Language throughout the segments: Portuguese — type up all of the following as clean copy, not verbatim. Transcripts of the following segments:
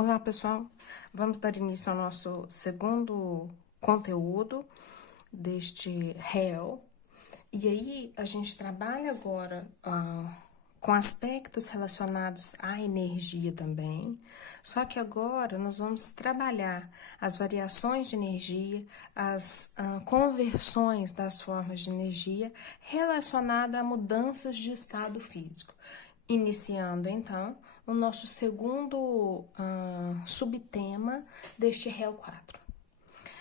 Olá, pessoal. Vamos dar início ao nosso segundo conteúdo deste réu. E aí, a gente trabalha agora com aspectos relacionados à energia também. Só que agora nós vamos trabalhar as variações de energia, as conversões das formas de energia relacionadas a mudanças de estado físico. Iniciando, então, o nosso segundo subtema deste réu 4.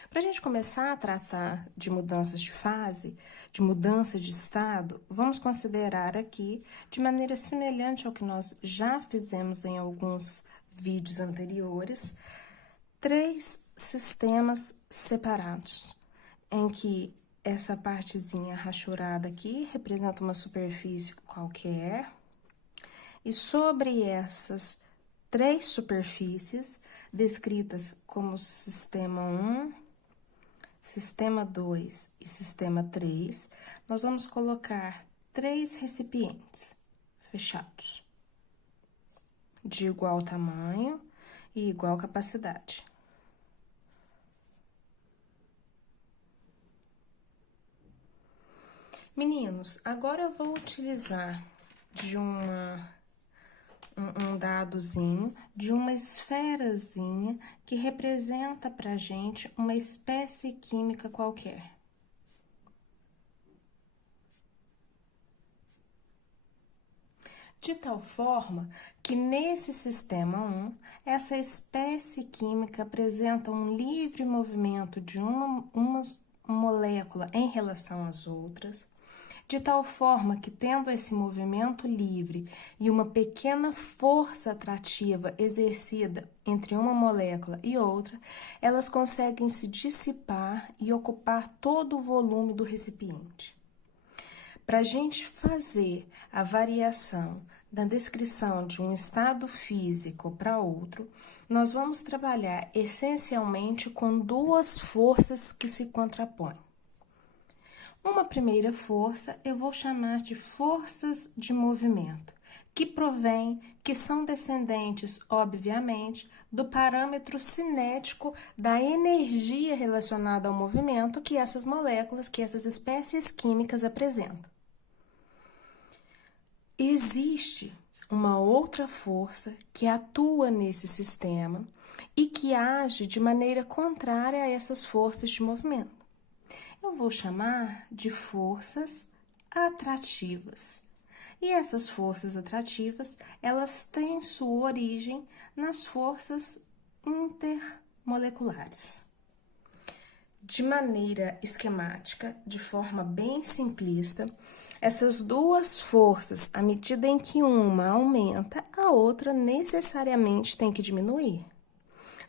Para a gente começar a tratar de mudanças de fase, de mudança de estado, vamos considerar aqui, de maneira semelhante ao que nós já fizemos em alguns vídeos anteriores, 3 sistemas separados, em que essa partezinha rachurada aqui representa uma superfície qualquer, e sobre essas 3 superfícies, descritas como sistema 1, sistema 2 e sistema 3, nós vamos colocar 3 recipientes fechados, de igual tamanho e igual capacidade. Meninos, agora eu vou utilizar de um dadozinho de uma esferazinha que representa pra gente uma espécie química qualquer. De tal forma que nesse sistema 1, essa espécie química apresenta um livre movimento de uma molécula em relação às outras, de tal forma que, tendo esse movimento livre e uma pequena força atrativa exercida entre uma molécula e outra, elas conseguem se dissipar e ocupar todo o volume do recipiente. Para a gente fazer a variação da descrição de um estado físico para outro, nós vamos trabalhar essencialmente com 2 forças que se contrapõem. Uma primeira força eu vou chamar de forças de movimento, que são descendentes, obviamente, do parâmetro cinético da energia relacionada ao movimento que essas moléculas, que essas espécies químicas apresentam. Existe uma outra força que atua nesse sistema e que age de maneira contrária a essas forças de movimento. Eu vou chamar de forças atrativas. E essas forças atrativas, elas têm sua origem nas forças intermoleculares. De maneira esquemática, de forma bem simplista, essas 2 forças, à medida em que uma aumenta, a outra necessariamente tem que diminuir.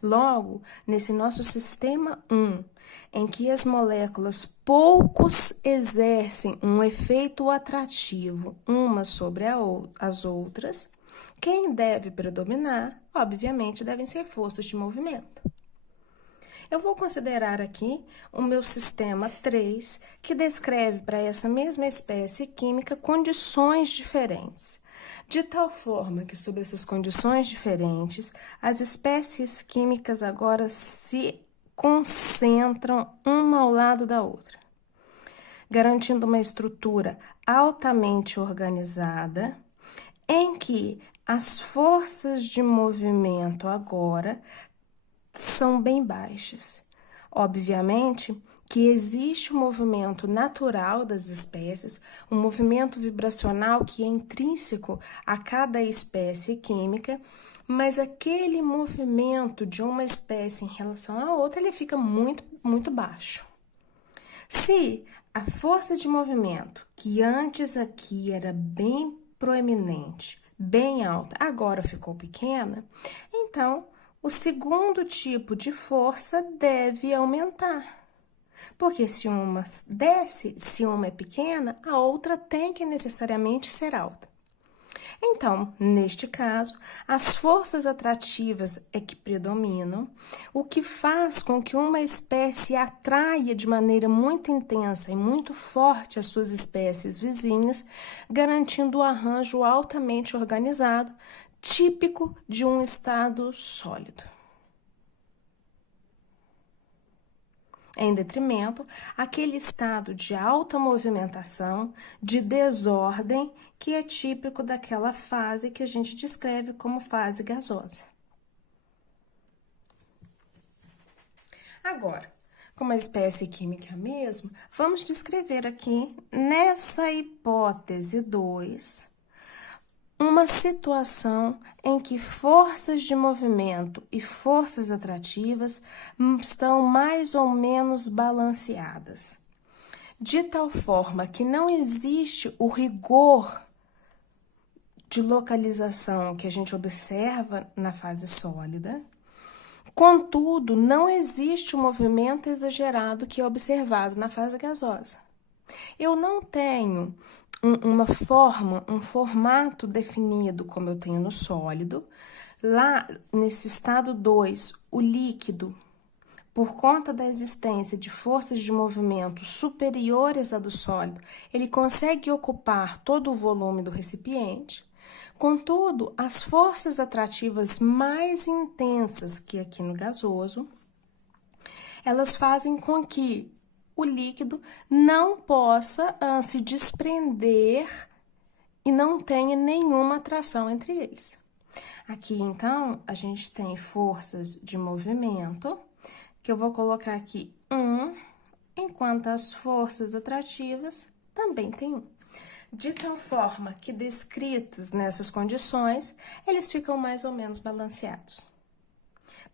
Logo, nesse nosso sistema 1, em que as moléculas poucos exercem um efeito atrativo umas sobre as outras, quem deve predominar, obviamente, devem ser forças de movimento. Eu vou considerar aqui o meu sistema 3, que descreve para essa mesma espécie química condições diferentes, de tal forma que, sob essas condições diferentes, as espécies químicas agora se concentram uma ao lado da outra, garantindo uma estrutura altamente organizada, em que as forças de movimento agora são bem baixas. Obviamente que existe um movimento natural das espécies, um movimento vibracional que é intrínseco a cada espécie química, mas aquele movimento de uma espécie em relação à outra, ele fica muito, muito baixo. Se a força de movimento, que antes aqui era bem proeminente, bem alta, agora ficou pequena, então o segundo tipo de força deve aumentar. Porque se uma desce, se uma é pequena, a outra tem que necessariamente ser alta. Então, neste caso, as forças atrativas é que predominam, o que faz com que uma espécie atraia de maneira muito intensa e muito forte as suas espécies vizinhas, garantindo o arranjo altamente organizado, típico de um estado sólido, em detrimento àquele estado de alta movimentação, de desordem, que é típico daquela fase que a gente descreve como fase gasosa. Agora, como a espécie química mesmo, vamos descrever aqui, nessa hipótese 2, uma situação em que forças de movimento e forças atrativas estão mais ou menos balanceadas, de tal forma que não existe o rigor de localização que a gente observa na fase sólida. Contudo, não existe o movimento exagerado que é observado na fase gasosa. Eu não tenho uma forma, um formato definido como eu tenho no sólido. Lá, nesse estado 2, o líquido, por conta da existência de forças de movimento superiores à do sólido, ele consegue ocupar todo o volume do recipiente. Contudo, as forças atrativas mais intensas que aqui no gasoso, elas fazem com que o líquido não possa se desprender e não tenha nenhuma atração entre eles. Aqui, então, a gente tem forças de movimento, que eu vou colocar aqui 1, enquanto as forças atrativas também tem 1. De tal forma que, descritos nessas condições, eles ficam mais ou menos balanceados.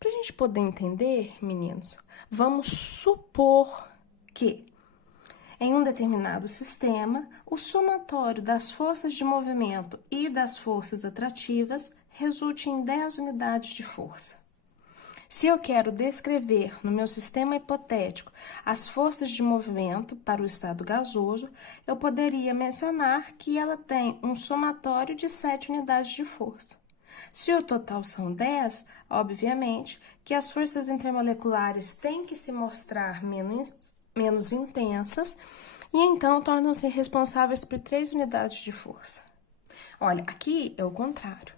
Para a gente poder entender, meninos, vamos supor que, em um determinado sistema, o somatório das forças de movimento e das forças atrativas resulte em 10 unidades de força. Se eu quero descrever no meu sistema hipotético as forças de movimento para o estado gasoso, eu poderia mencionar que ela tem um somatório de 7 unidades de força. Se o total são 10, obviamente que as forças intermoleculares têm que se mostrar menos intensas e então tornam-se responsáveis por 3 unidades de força. Olha, aqui é o contrário.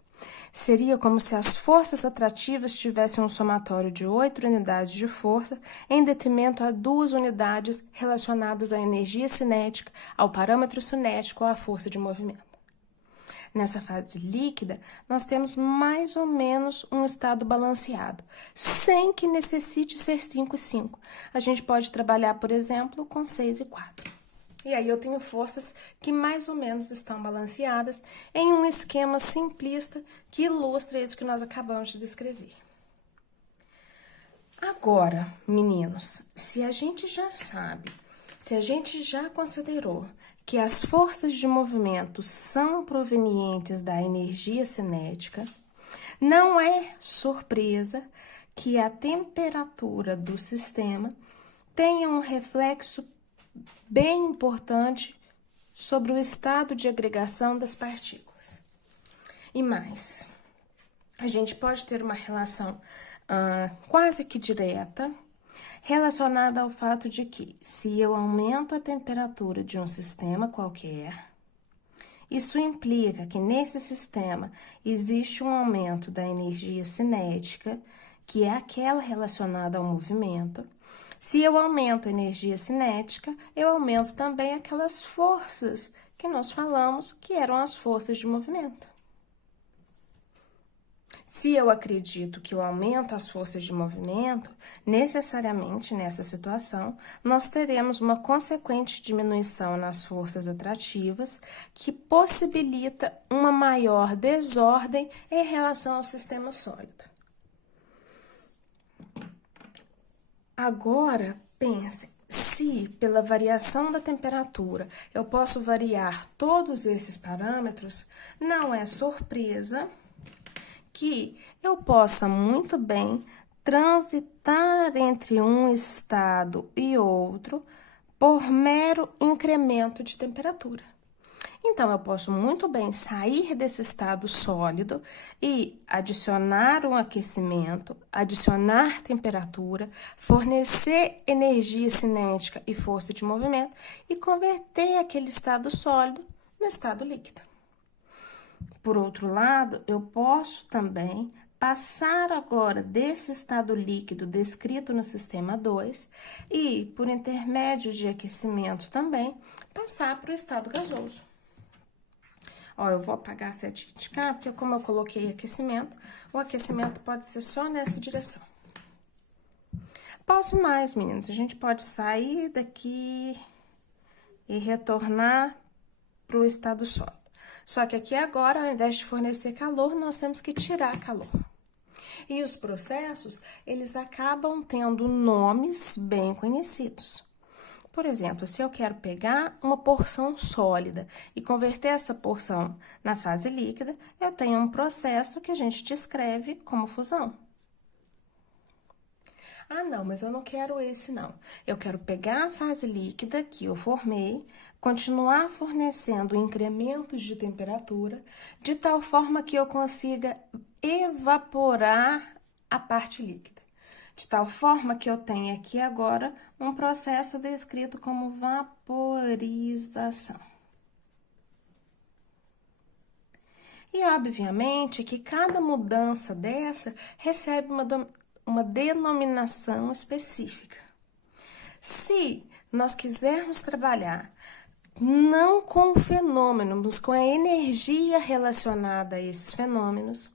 Seria como se as forças atrativas tivessem um somatório de 8 unidades de força, em detrimento a 2 unidades relacionadas à energia cinética, ao parâmetro cinético ou à força de movimento. Nessa fase líquida, nós temos mais ou menos um estado balanceado, sem que necessite ser 5 e 5. A gente pode trabalhar, por exemplo, com 6 e 4. E aí eu tenho forças que mais ou menos estão balanceadas em um esquema simplista que ilustra isso que nós acabamos de descrever. Agora, meninos, se a gente já sabe, se a gente já considerou que as forças de movimento são provenientes da energia cinética, não é surpresa que a temperatura do sistema tenha um reflexo bem importante sobre o estado de agregação das partículas. E mais, a gente pode ter uma relação quase que direta relacionada ao fato de que, se eu aumento a temperatura de um sistema qualquer, isso implica que nesse sistema existe um aumento da energia cinética, que é aquela relacionada ao movimento. Se eu aumento a energia cinética, eu aumento também aquelas forças que nós falamos que eram as forças de movimento. Se eu acredito que eu aumento as forças de movimento, necessariamente nessa situação, nós teremos uma consequente diminuição nas forças atrativas, que possibilita uma maior desordem em relação ao sistema sólido. Agora, pensem, se pela variação da temperatura eu posso variar todos esses parâmetros, não é surpresa que eu possa muito bem transitar entre um estado e outro por mero incremento de temperatura. Então, eu posso muito bem sair desse estado sólido e adicionar um aquecimento, adicionar temperatura, fornecer energia cinética e força de movimento e converter aquele estado sólido no estado líquido. Por outro lado, eu posso também passar agora desse estado líquido descrito no sistema 2 e, por intermédio de aquecimento também, passar para o estado gasoso. Ó, eu vou apagar a setinha de cá, porque como eu coloquei aquecimento, o aquecimento pode ser só nessa direção. Posso mais, meninos, a gente pode sair daqui e retornar para o estado sólido. Só que aqui agora, ao invés de fornecer calor, nós temos que tirar calor. E os processos, eles acabam tendo nomes bem conhecidos. Por exemplo, se eu quero pegar uma porção sólida e converter essa porção na fase líquida, eu tenho um processo que a gente descreve como fusão. Ah, não, mas eu não quero esse, não. Eu quero pegar a fase líquida que eu formei, continuar fornecendo incrementos de temperatura, de tal forma que eu consiga evaporar a parte líquida. De tal forma que eu tenho aqui agora um processo descrito como vaporização. E, obviamente, que cada mudança dessa recebe uma denominação específica. Se nós quisermos trabalhar não com o fenômeno, mas com a energia relacionada a esses fenômenos,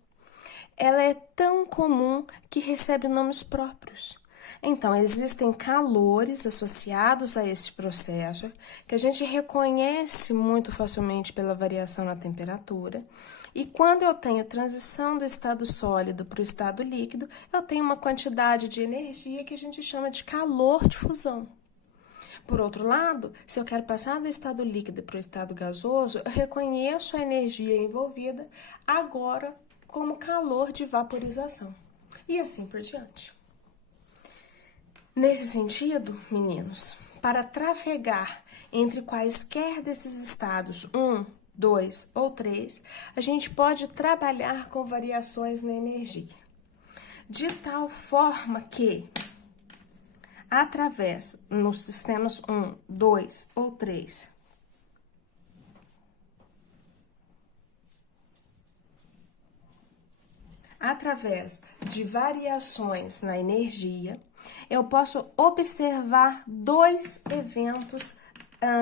ela é tão comum que recebe nomes próprios. Então, existem calores associados a esse processo, que a gente reconhece muito facilmente pela variação na temperatura. E quando eu tenho transição do estado sólido para o estado líquido, eu tenho uma quantidade de energia que a gente chama de calor de fusão. Por outro lado, se eu quero passar do estado líquido para o estado gasoso, eu reconheço a energia envolvida agora como calor de vaporização. E assim por diante. Nesse sentido, meninos, para trafegar entre quaisquer desses estados, 1, 2 ou 3, a gente pode trabalhar com variações na energia. De tal forma que, através, nos sistemas 1, 2 ou 3, através de variações na energia, eu posso observar dois eventos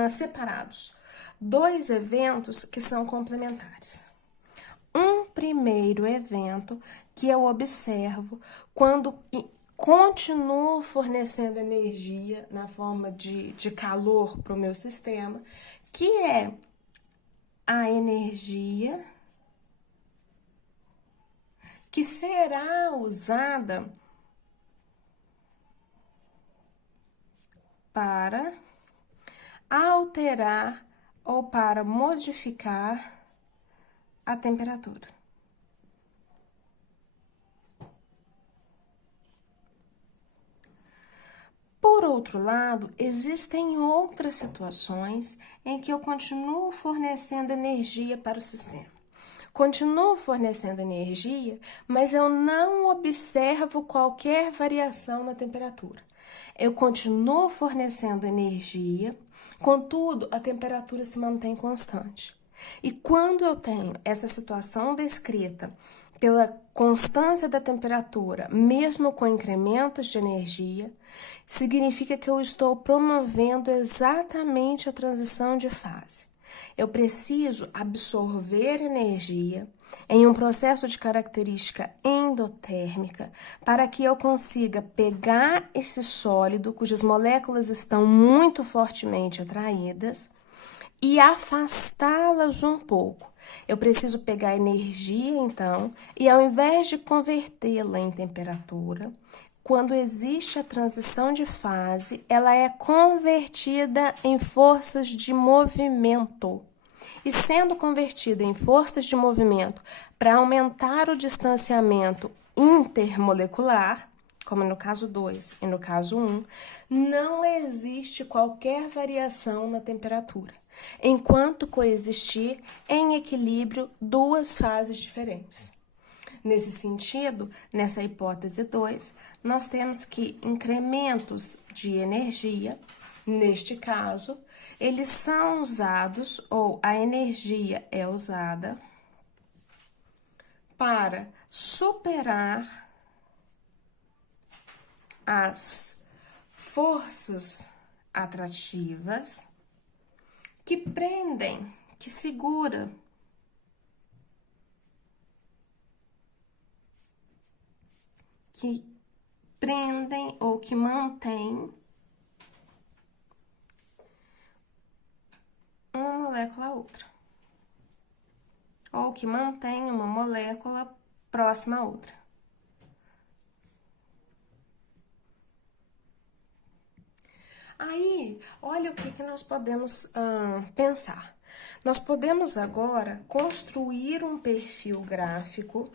separados, dois eventos que são complementares. Um primeiro evento que eu observo quando continuo fornecendo energia na forma de calor para o meu sistema, que é a energia que será usada para alterar ou para modificar a temperatura. Por outro lado, existem outras situações em que eu continuo fornecendo energia para o sistema. Continuo fornecendo energia, mas eu não observo qualquer variação na temperatura. Eu continuo fornecendo energia, contudo, a temperatura se mantém constante. E quando eu tenho essa situação descrita pela constância da temperatura, mesmo com incrementos de energia, significa que eu estou promovendo exatamente a transição de fase. Eu preciso absorver energia em um processo de característica endotérmica para que eu consiga pegar esse sólido, cujas moléculas estão muito fortemente atraídas, e afastá-las um pouco. Eu preciso pegar energia, então, e ao invés de convertê-la em temperatura, quando existe a transição de fase, ela é convertida em forças de movimento. E sendo convertida em forças de movimento para aumentar o distanciamento intermolecular, como no caso 2 e no caso 1, não existe qualquer variação na temperatura, enquanto coexistir em equilíbrio duas fases diferentes. Nesse sentido, nessa hipótese 2, nós temos que incrementos de energia, neste caso, eles são usados, ou a energia é usada para superar as forças atrativas que prendem, que segura, que prendem ou que mantêm uma molécula a outra, ou que mantém uma molécula próxima a outra. Aí, olha o que nós podemos pensar. Nós podemos agora construir um perfil gráfico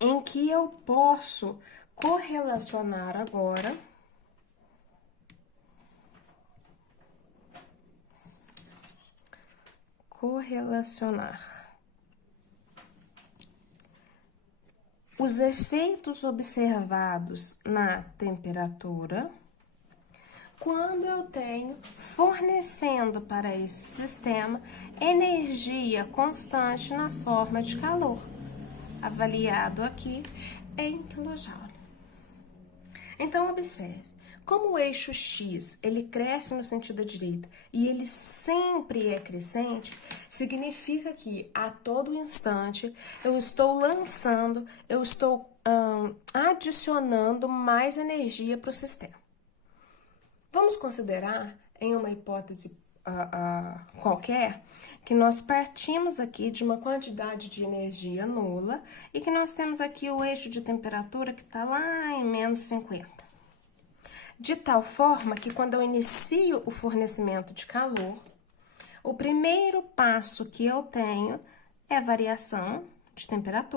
em que eu posso correlacionar agora os efeitos observados na temperatura quando eu tenho fornecendo para esse sistema energia constante na forma de calor, avaliado aqui em kJ. Então, observe, como o eixo X, ele cresce no sentido da direita e ele sempre é crescente, significa que a todo instante eu estou lançando, eu estou adicionando mais energia para o sistema. Vamos considerar, em uma hipótese qualquer, que nós partimos aqui de uma quantidade de energia nula e que nós temos aqui o eixo de temperatura que está lá em menos 50. De tal forma que quando eu inicio o fornecimento de calor, o primeiro passo que eu tenho é variação de temperatura.